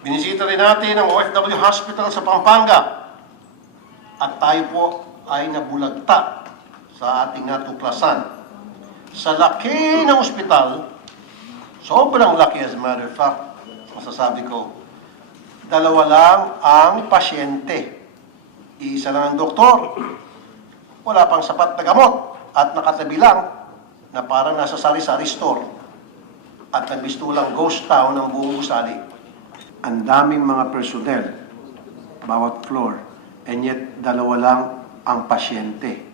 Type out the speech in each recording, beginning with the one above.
Binisita rin natin ang OFW Hospital sa Pampanga. At tayo po ay nabulagta sa ating natuklasan. Sa laki ng ospital, sobrang laki as a matter of fact, masasabi ko, dalawa lang ang pasyente. Isa lang ang doktor. Wala pang sapat na gamot at nakatabi lang na parang nasa sari-sari store at nagbistulang ghost town ng buong gusali. Ang daming mga personnel, bawat floor, and yet dalawa lang ang pasyente,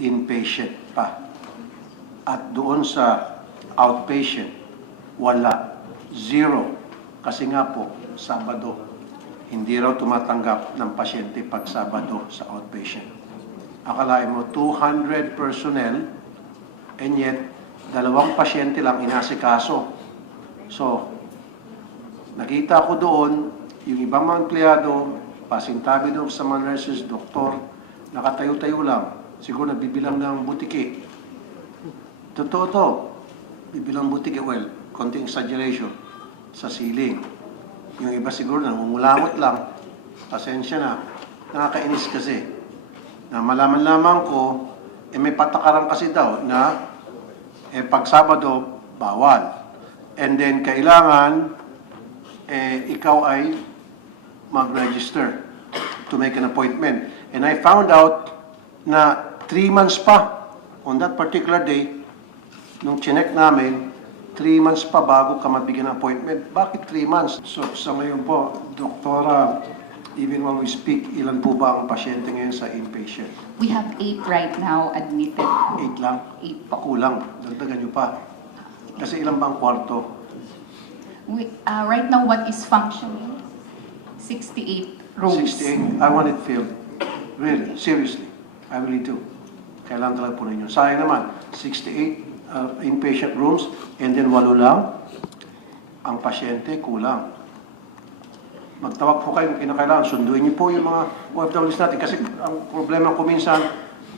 inpatient pa. At doon sa outpatient, wala, zero. Kasi nga po, Sabado, hindi raw tumatanggap ng pasyente pag Sabado sa outpatient. Akalain mo, 200 personnel, and yet, dalawang pasyente lang inasikaso. So, nakita ko doon, yung ibang mga empleyado, pasintabi doon sa mga nurses, doktor, nakatayo-tayo lang. Siguro nagbibilang ng butiki. Totoo to. Bibilang butiki, well, konting exaggeration sa ceiling. Yung iba siguro nangungulangot lang. Pasensya na. Nakakainis kasi. Na malaman lamang ko, eh may patakaran kasi daw na eh pag Sabado, bawal. And then kailangan eh ikaw ay mag-register to make an appointment. And I found out na three months pa on that particular day, nung chinek namin, three months pa bago ka mabigyan ng appointment. Bakit three months? So sa ngayon po, Doktora, even while we speak, ilan po ba ang pasyente ngayon sa inpatient? We have eight right now admitted. Eight lang? Eight po. Kulang. Dagdagan nyo pa. Kasi ilan ba ang kwarto? We, uh, right now, what is functioning? 68 rooms. 68. I want it filled. Really, seriously. I really do. Kailangan talaga po ninyo. Sayang naman, 68 uh, inpatient rooms and then walo lang ang pasyente, kulang. Magtawag po kayo kung kinakailangan. Sunduin niyo po yung mga OFWs natin. Kasi ang problema ko minsan,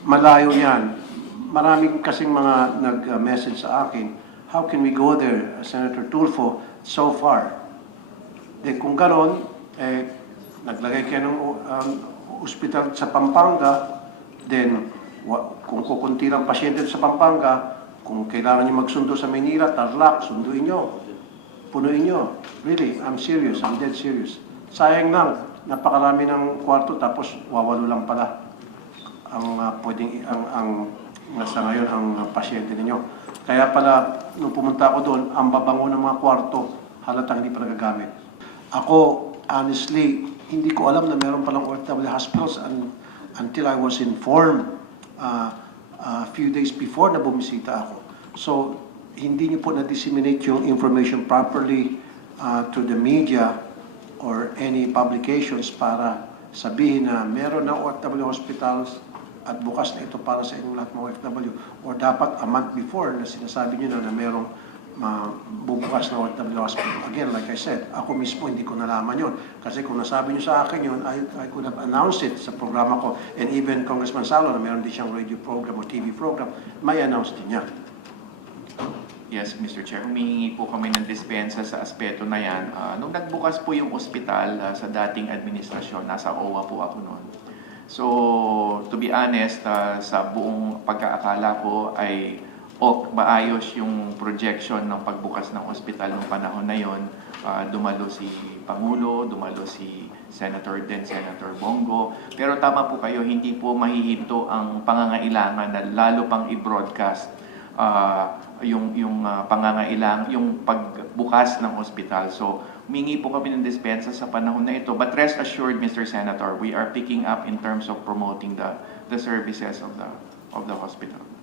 malayo yan. Maraming kasing mga nag-message sa akin, how can we go there, Senator Tulfo, so far? De kung ganon, eh, naglagay kayo ng um, ospital sa Pampanga, then wa, kung kukunti lang pasyente sa Pampanga, kung kailangan nyo magsundo sa Manila, Tarlac, sunduin nyo. Punuin nyo. Really, I'm serious. I'm dead serious. Sayang lang, napakarami ng kwarto tapos wawalo lang pala ang uh, pwedeng ang ang nasa ngayon ang pasyente ninyo. Kaya pala nung pumunta ako doon, ang babango ng mga kwarto halatang hindi pa nagagamit. Ako honestly, hindi ko alam na meron palang OFW hospitals un- until I was informed uh, a few days before na bumisita ako. So, hindi niyo po na-disseminate yung information properly uh, to the media or any publications para sabihin na meron ng OFW hospitals at bukas na ito para sa inyong lahat mga OFW or dapat a month before na sinasabi niyo na, na merong uh, bubukas na OFW hospital. Again, like I said, ako mismo hindi ko nalaman yun. Kasi kung nasabi niyo sa akin yun, I, I could have announced it sa programa ko. And even Congressman Salo na meron din siyang radio program o TV program, may announce din niya. Yes, Mr. Chair. Humingi po kami ng dispensa sa aspeto na yan. Ah, nung nagbukas po yung ospital ah, sa dating administrasyon, nasa OWA po ako noon. So, to be honest, ah, sa buong pagkaakala ko ay o maayos yung projection ng pagbukas ng ospital noong panahon na yon. Ah, dumalo si Pangulo, dumalo si Senator Den, Senator Bongo. Pero tama po kayo, hindi po mahihinto ang pangangailangan na lalo pang i-broadcast ah, yung yung ah, pangangailang yung pagbukas ng ospital. So, humingi po kami ng dispensa sa panahon na ito. But rest assured, Mr. Senator, we are picking up in terms of promoting the the services of the of the hospital.